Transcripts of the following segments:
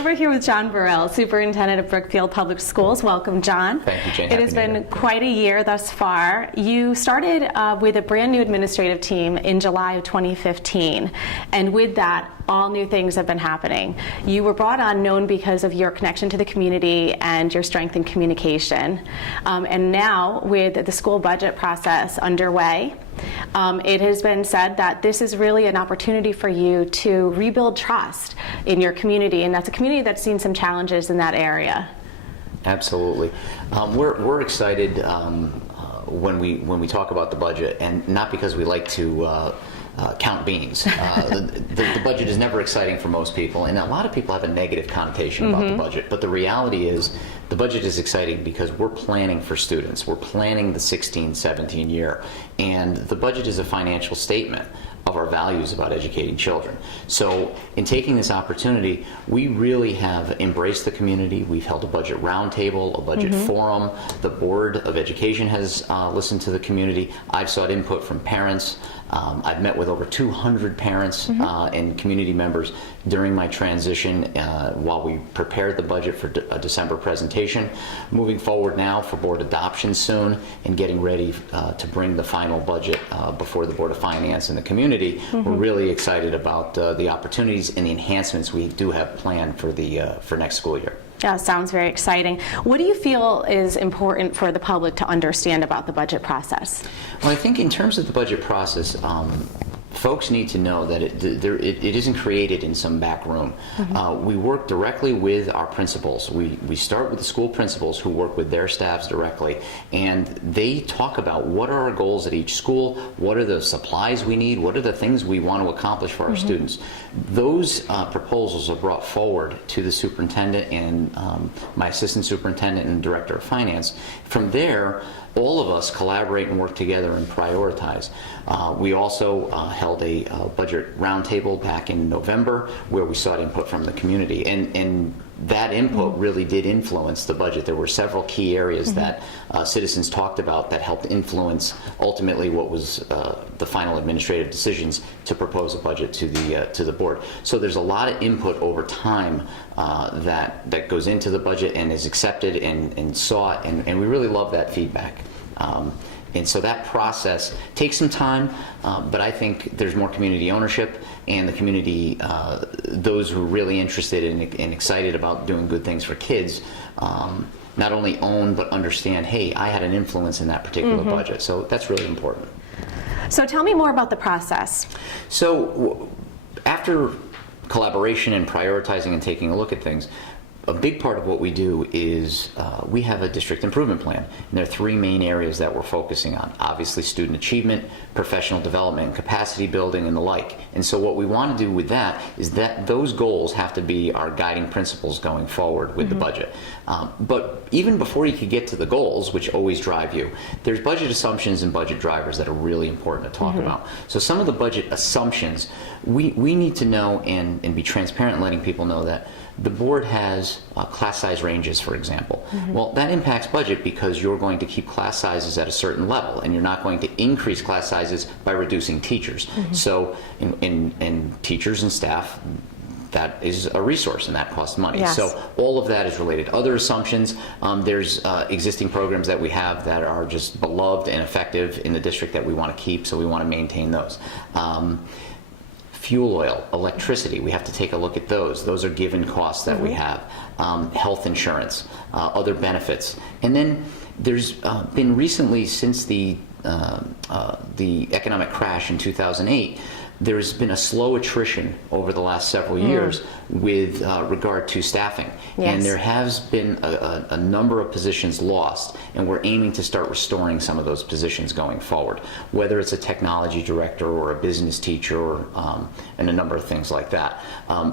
Today we're here with John Barile, Superintendent of Brookfield Public Schools. Welcome, John. Thank you, Jane. It has been quite a year thus far. You started with a brand new administrative team in July of 2015, and with that, all new things have been happening. You were brought on known because of your connection to the community and your strength in communication. And now, with the school budget process underway, it has been said that this is really an opportunity for you to rebuild trust in your community, and that's a community that's seen some challenges in that area. Absolutely. We're excited when we talk about the budget, and not because we like to count beans. The budget is never exciting for most people, and a lot of people have a negative connotation about the budget, but the reality is the budget is exciting because we're planning for students. We're planning the 16-17 year, and the budget is a financial statement of our values about educating children. So in taking this opportunity, we really have embraced the community. We've held a budget roundtable, a budget forum. The Board of Education has listened to the community. I've sought input from parents. I've met with over 200 parents and community members during my transition while we prepared the budget for a December presentation. Moving forward now for board adoption soon and getting ready to bring the final budget before the Board of Finance and the community. We're really excited about the opportunities and the enhancements we do have planned for next school year. Yeah, sounds very exciting. What do you feel is important for the public to understand about the budget process? Well, I think in terms of the budget process, folks need to know that it isn't created in some back room. We work directly with our principals. We start with the school principals who work with their staffs directly, and they talk about what are our goals at each school, what are the supplies we need, what are the things we want to accomplish for our students. Those proposals are brought forward to the superintendent and my assistant superintendent and director of finance. From there, all of us collaborate and work together and prioritize. We also held a budget roundtable back in November where we sought input from the community, and that input really did influence the budget. There were several key areas that citizens talked about that helped influence ultimately what was the final administrative decisions to propose a budget to the board. So there's a lot of input over time that goes into the budget and is accepted and sought, and we really love that feedback. And so that process takes some time, but I think there's more community ownership, and the community, those who are really interested and excited about doing good things for kids, not only own but understand, hey, I had an influence in that particular budget. So that's really important. So tell me more about the process. So after collaboration and prioritizing and taking a look at things, a big part of what we do is we have a district improvement plan, and there are three main areas that we're focusing on. Obviously, student achievement, professional development, capacity building, and the like. And so what we want to do with that is that those goals have to be our guiding principles going forward with the budget. But even before you could get to the goals, which always drive you, there's budget assumptions and budget drivers that are really important to talk about. So some of the budget assumptions, we need to know and be transparent in letting people know that the board has class size ranges, for example. Well, that impacts budget because you're going to keep class sizes at a certain level, and you're not going to increase class sizes by reducing teachers. So in teachers and staff, that is a resource, and that costs money. Yes. So all of that is related. Other assumptions, there's existing programs that we have that are just beloved and effective in the district that we want to keep, so we want to maintain those. Fuel oil, electricity, we have to take a look at those. Those are given costs that we have. Health insurance, other benefits. And then there's been recently, since the economic crash in 2008, there's been a slow attrition over the last several years with regard to staffing. And there has been a number of positions lost, and we're aiming to start restoring some of those positions going forward, whether it's a technology director or a business teacher or, and a number of things like that.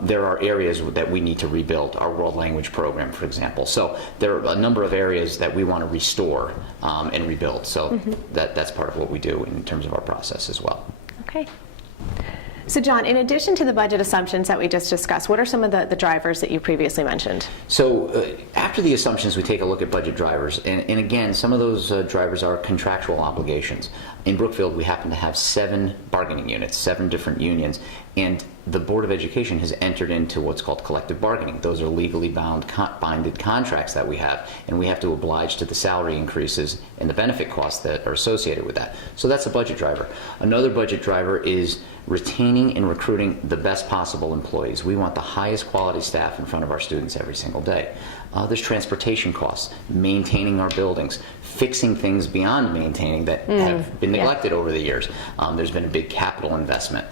There are areas that we need to rebuild, our world language program, for example. So there are a number of areas that we want to restore and rebuild. So that's part of what we do in terms of our process as well. Okay. So John, in addition to the budget assumptions that we just discussed, what are some of the drivers that you previously mentioned? So after the assumptions, we take a look at budget drivers. And again, some of those drivers are contractual obligations. In Brookfield, we happen to have 7 bargaining units, 7 different unions. And the Board of Education has entered into what's called collective bargaining. Those are legally binded contracts that we have, and we have to oblige to the salary increases and the benefit costs that are associated with that. So that's a budget driver. Another budget driver is retaining and recruiting the best possible employees. We want the highest quality staff in front of our students every single day. There's transportation costs, maintaining our buildings, fixing things beyond maintaining that have been neglected over the years. There's been a big capital investment.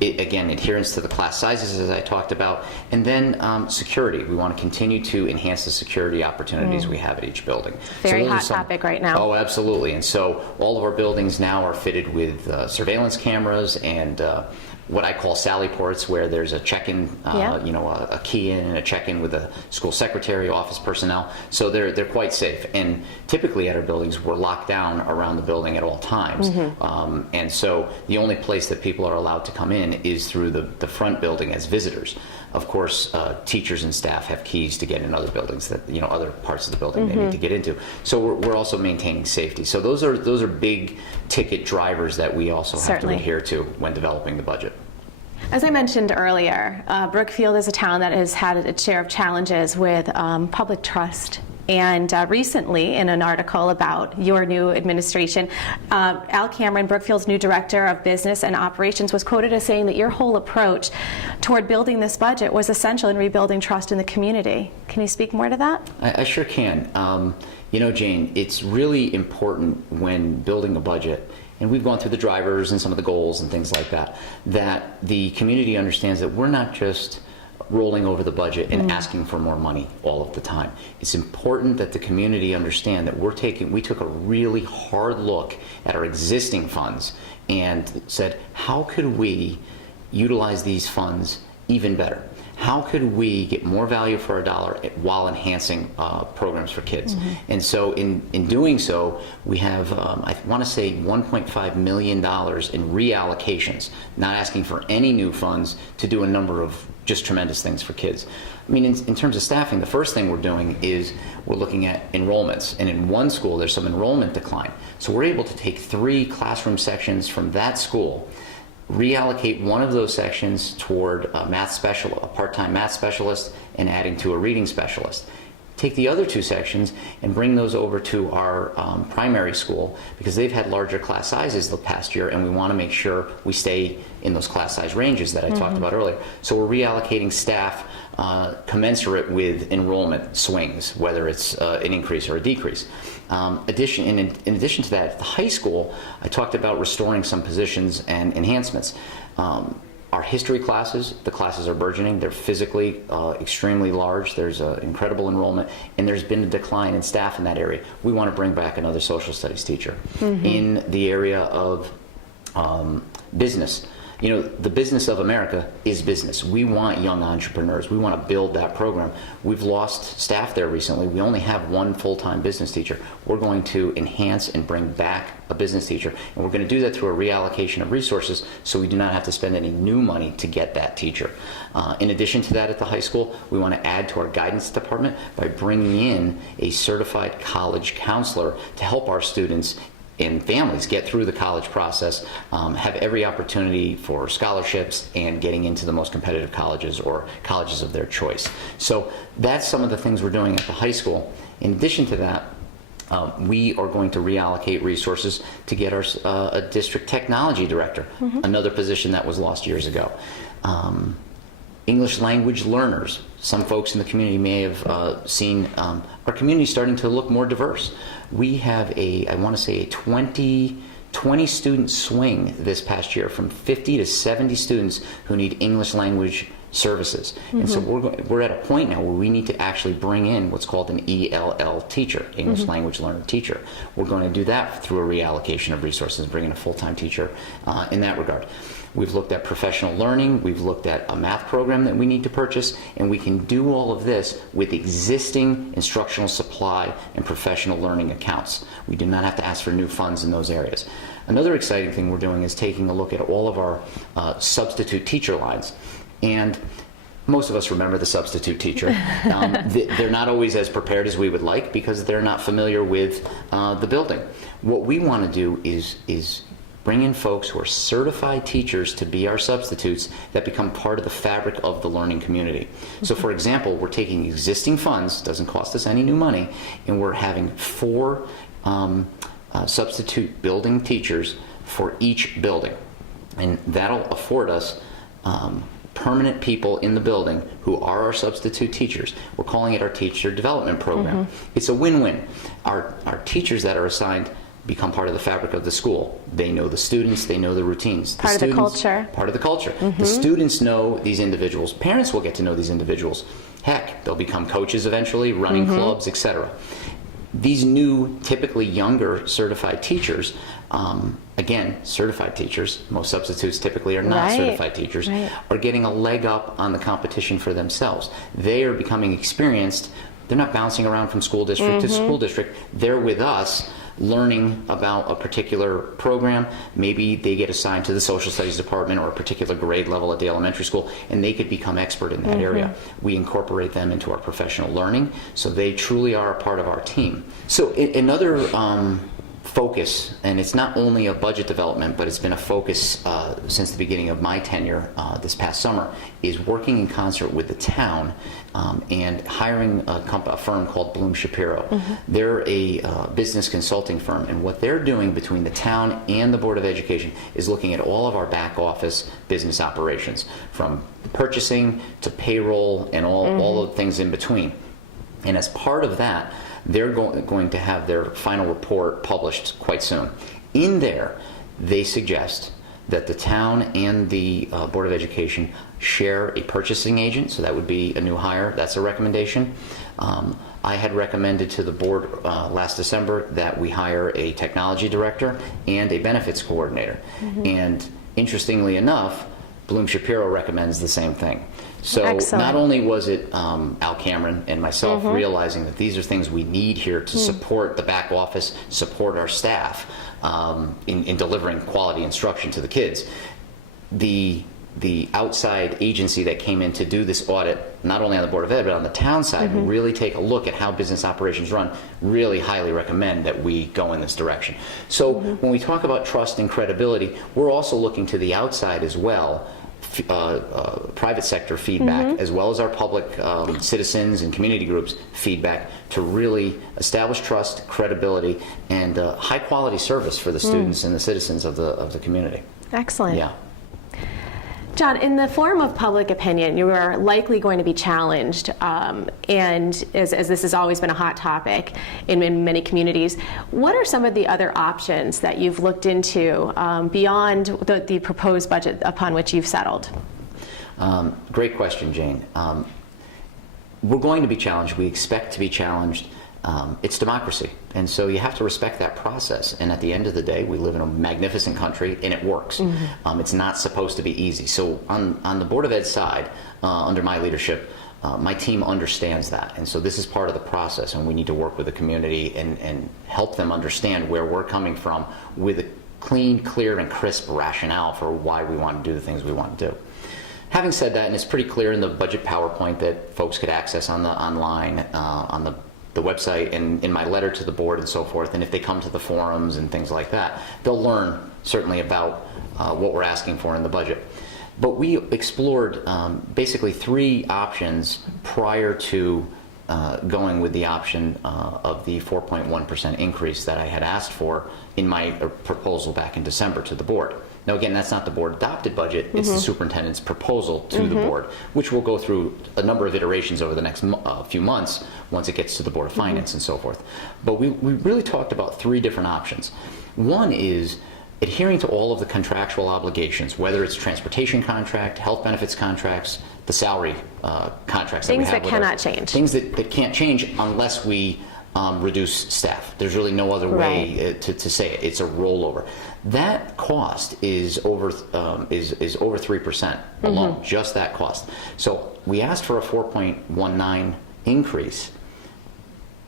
Again, adherence to the class sizes, as I talked about, and then security. We want to continue to enhance the security opportunities we have at each building. Very hot topic right now. Oh, absolutely. And so all of our buildings now are fitted with surveillance cameras and what I call Sally ports, where there's a check-in, a key in and a check-in with a school secretary, office personnel. So they're quite safe. And typically at our buildings, we're locked down around the building at all times. And so the only place that people are allowed to come in is through the front building as visitors. Of course, teachers and staff have keys to get in other buildings that, other parts of the building they need to get into. So we're also maintaining safety. So those are big ticket drivers that we also have to adhere to when developing the budget. As I mentioned earlier, Brookfield is a town that has had its share of challenges with public trust. And recently, in an article about your new administration, Al Cameron, Brookfield's new director of business and operations, was quoted as saying that your whole approach toward building this budget was essential in rebuilding trust in the community. Can you speak more to that? I sure can. Jane, it's really important when building a budget, and we've gone through the drivers and some of the goals and things like that, that the community understands that we're not just rolling over the budget and asking for more money all of the time. It's important that the community understand that we took a really hard look at our existing funds and said, how could we utilize these funds even better? How could we get more value for our dollar while enhancing programs for kids? And so in doing so, we have, I want to say, $1.5 million in reallocations, not asking for any new funds to do a number of just tremendous things for kids. I mean, in terms of staffing, the first thing we're doing is we're looking at enrollments. And in one school, there's some enrollment decline. So we're able to take 3 classroom sections from that school, reallocate one of those sections toward a part-time math specialist, and adding to a reading specialist. Take the other 2 sections and bring those over to our primary school, because they've had larger class sizes the past year, and we want to make sure we stay in those class size ranges that I talked about earlier. So we're reallocating staff commensurate with enrollment swings, whether it's an increase or a decrease. In addition to that, at the high school, I talked about restoring some positions and enhancements. Our history classes, the classes are burgeoning. They're physically extremely large. There's incredible enrollment, and there's been a decline in staff in that area. We want to bring back another social studies teacher. In the area of business. The business of America is business. We want young entrepreneurs. We want to build that program. We've lost staff there recently. We only have 1 full-time business teacher. We're going to enhance and bring back a business teacher, and we're going to do that through a reallocation of resources so we do not have to spend any new money to get that teacher. In addition to that, at the high school, we want to add to our guidance department by bringing in a certified college counselor to help our students and families get through the college process, have every opportunity for scholarships and getting into the most competitive colleges or colleges of their choice. So that's some of the things we're doing at the high school. In addition to that, we are going to reallocate resources to get our a district technology director, another position that was lost years ago. English language learners. Some folks in the community may have seen our community starting to look more diverse. We have I want to say a 20 student swing this past year, from 50 to 70 students who need English language services. And so we're at a point now where we need to actually bring in what's called an ELL teacher, English language learner teacher. We're going to do that through a reallocation of resources, bring in a full-time teacher in that regard. We've looked at professional learning, we've looked at a math program that we need to purchase, and we can do all of this with existing instructional supply and professional learning accounts. We do not have to ask for new funds in those areas. Another exciting thing we're doing is taking a look at all of our substitute teacher lines. And most of us remember the substitute teacher. They're not always as prepared as we would like because they're not familiar with the building. What we want to do is bring in folks who are certified teachers to be our substitutes that become part of the fabric of the learning community. So for example, we're taking existing funds, doesn't cost us any new money, and we're having 4 substitute building teachers for each building. And that'll afford us permanent people in the building who are our substitute teachers. We're calling it our teacher development program. It's a win-win. Our teachers that are assigned become part of the fabric of the school. They know the students, they know the routines. Part of the culture. Part of the culture. The students know these individuals. Parents will get to know these individuals. Heck, they'll become coaches eventually, running clubs, etc. These new, typically younger certified teachers, again, certified teachers, most substitutes typically are not certified teachers, are getting a leg up on the competition for themselves. They are becoming experienced. They're not bouncing around from school district to school district. They're with us learning about a particular program. Maybe they get assigned to the social studies department or a particular grade level at the elementary school, and they could become expert in that area. We incorporate them into our professional learning, so they truly are a part of our team. So another focus, and it's not only a budget development, but it's been a focus since the beginning of my tenure this past summer, is working in concert with the town and hiring a firm called Bloom Shapiro. They're a business consulting firm, and what they're doing between the town and the Board of Education is looking at all of our back office business operations, from purchasing to payroll and all the things in between. And as part of that, they're going to have their final report published quite soon. In there, they suggest that the town and the Board of Education share a purchasing agent, so that would be a new hire. That's a recommendation. I had recommended to the board last December that we hire a technology director and a benefits coordinator. And interestingly enough, Bloom Shapiro recommends the same thing. So not only was it Al Cameron and myself realizing that these are things we need here to support the back office, support our staff in delivering quality instruction to the kids, the outside agency that came in to do this audit, not only on the Board of Ed, but on the town side, really take a look at how business operations run, really highly recommend that we go in this direction. So when we talk about trust and credibility, we're also looking to the outside as well, private sector feedback, as well as our public citizens and community groups feedback, to really establish trust, credibility, and high quality service for the students and the citizens of the community. Excellent. Yeah. John, in the form of public opinion, you are likely going to be challenged, and as this has always been a hot topic in many communities, what are some of the other options that you've looked into beyond the proposed budget upon which you've settled? Great question, Jane. We're going to be challenged. We expect to be challenged. It's democracy, and so you have to respect that process. And at the end of the day, we live in a magnificent country, and it works. It's not supposed to be easy. So on the Board of Ed side, under my leadership, my team understands that, and so this is part of the process, and we need to work with the community and help them understand where we're coming from with a clean, clear, and crisp rationale for why we want to do the things we want to do. Having said that, and it's pretty clear in the budget PowerPoint that folks could access on the online, on the website, and in my letter to the board and so forth, and if they come to the forums and things like that, they'll learn certainly about what we're asking for in the budget. But we explored basically 3 options prior to going with the option of the 4.1% increase that I had asked for in my proposal back in December to the board. Now again, that's not the board adopted budget, it's the superintendent's proposal to the board, which will go through a number of iterations over the next few months once it gets to the Board of Finance and so forth. But we really talked about 3 different options. One is adhering to all of the contractual obligations, whether it's transportation contract, health benefits contracts, the salary contracts that we have. Things that cannot change. Things that can't change unless we reduce staff. There's really no other way to say it. It's a rollover. That cost is over 3% alone, just that cost. So we asked for a 4.19 increase,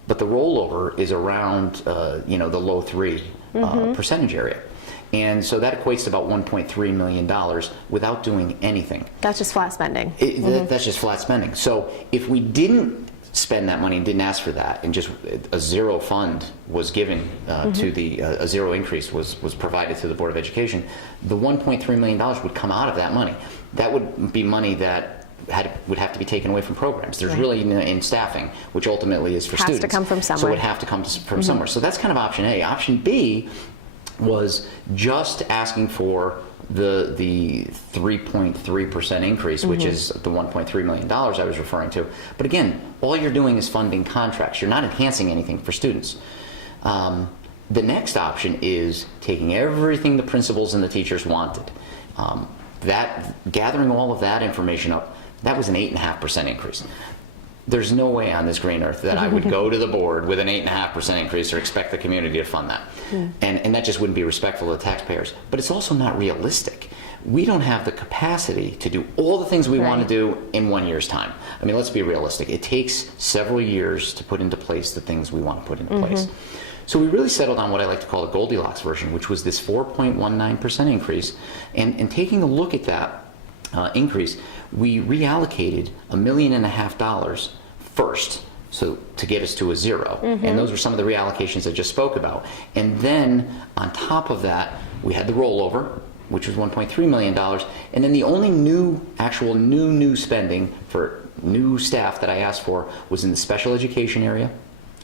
but the rollover is around the low 3 percentage area. And so that equates to about $1.3 million without doing anything. That's just flat spending. That's just flat spending. So if we didn't spend that money and didn't ask for that, and just a zero fund was given to the a zero increase was provided to the Board of Education, the $1.3 million would come out of that money. That would be money that would have to be taken away from programs. There's really in staffing, which ultimately is for students. Has to come from somewhere. So it would have to come from somewhere. So that's kind of option A. Option B was just asking for the 3.3% increase, which is the $1.3 million I was referring to. But again, all you're doing is funding contracts. You're not enhancing anything for students. The next option is taking everything the principals and the teachers wanted. Gathering all of that information up, that was an 8.5% increase. There's no way on this green earth that I would go to the board with an 8.5% increase or expect the community to fund that. And that just wouldn't be respectful of the taxpayers. But it's also not realistic. We don't have the capacity to do all the things we want to do in 1 year's time. I mean, let's be realistic. It takes several years to put into place the things we want to put into place. So we really settled on what I like to call the Goldilocks version, which was this 4.19% increase. And taking a look at that increase, we reallocated $1.5 million first, so to get us to a zero. And those were some of the reallocations I just spoke about. And then on top of that, we had the rollover, which was $1.3 million. And then the only new spending for new staff that I asked for was in the special education area,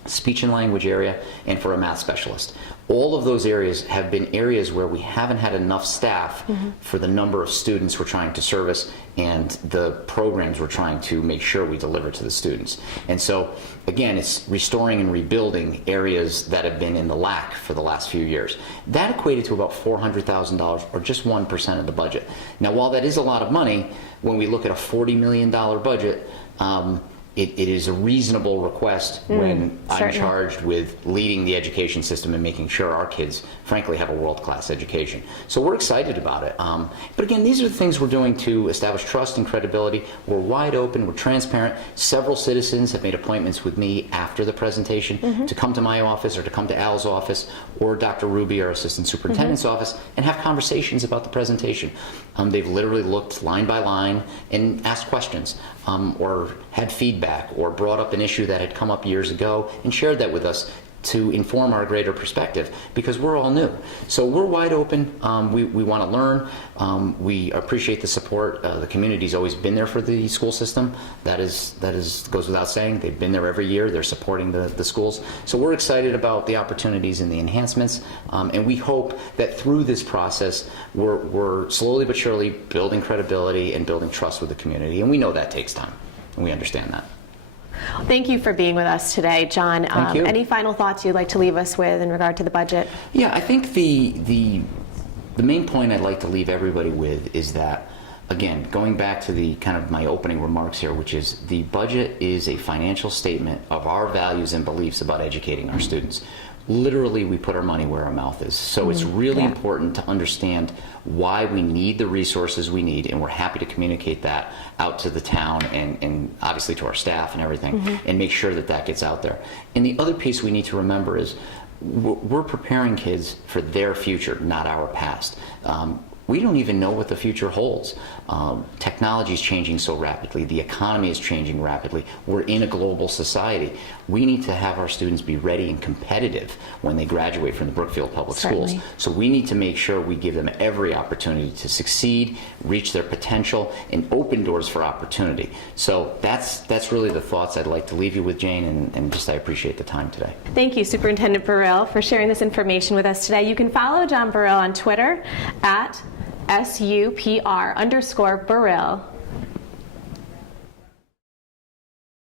speech and language area, and for a math specialist. All of those areas have been areas where we haven't had enough staff for the number of students we're trying to service and the programs we're trying to make sure we deliver to the students. And so, again, it's restoring and rebuilding areas that have been in the lack for the last few years. That equated to about $400,000, or just 1% of the budget. Now, while that is a lot of money, when we look at a $40 million budget, it is a reasonable request when I'm charged with leading the education system and making sure our kids, frankly, have a world-class education. So we're excited about it. But again, these are the things we're doing to establish trust and credibility. We're wide open. We're transparent. Several citizens have made appointments with me after the presentation to come to my office or to come to Al's office or Dr. Ruby, our assistant superintendent's office, and have conversations about the presentation. They've literally looked line by line and asked questions or had feedback or brought up an issue that had come up years ago and shared that with us to inform our greater perspective, because we're all new. So we're wide open. We want to learn. We appreciate the support. The community's always been there for the school system. That goes without saying. They've been there every year. They're supporting the schools. So we're excited about the opportunities and the enhancements. And we hope that through this process, we're slowly but surely building credibility and building trust with the community. And we know that takes time, and we understand that. Thank you for being with us today, John. Thank you. Any final thoughts you'd like to leave us with in regard to the budget? Yeah, I think the main point I'd like to leave everybody with is that, again, going back to the kind of my opening remarks here, which is the budget is a financial statement of our values and beliefs about educating our students. Literally, we put our money where our mouth is. So it's really important to understand why we need the resources we need, and we're happy to communicate that out to the town and obviously to our staff and everything, and make sure that that gets out there. And the other piece we need to remember is we're preparing kids for their future, not our past. We don't even know what the future holds. Technology is changing so rapidly. The economy is changing rapidly. We're in a global society. We need to have our students be ready and competitive when they graduate from the Brookfield Public Schools. So we need to make sure we give them every opportunity to succeed, reach their potential, and open doors for opportunity. So that's really the thoughts I'd like to leave you with, Jane, and just I appreciate the time today. Thank you, Superintendent Barile, for sharing this information with us today. You can follow John Barile on Twitter at @SUPR_Barile.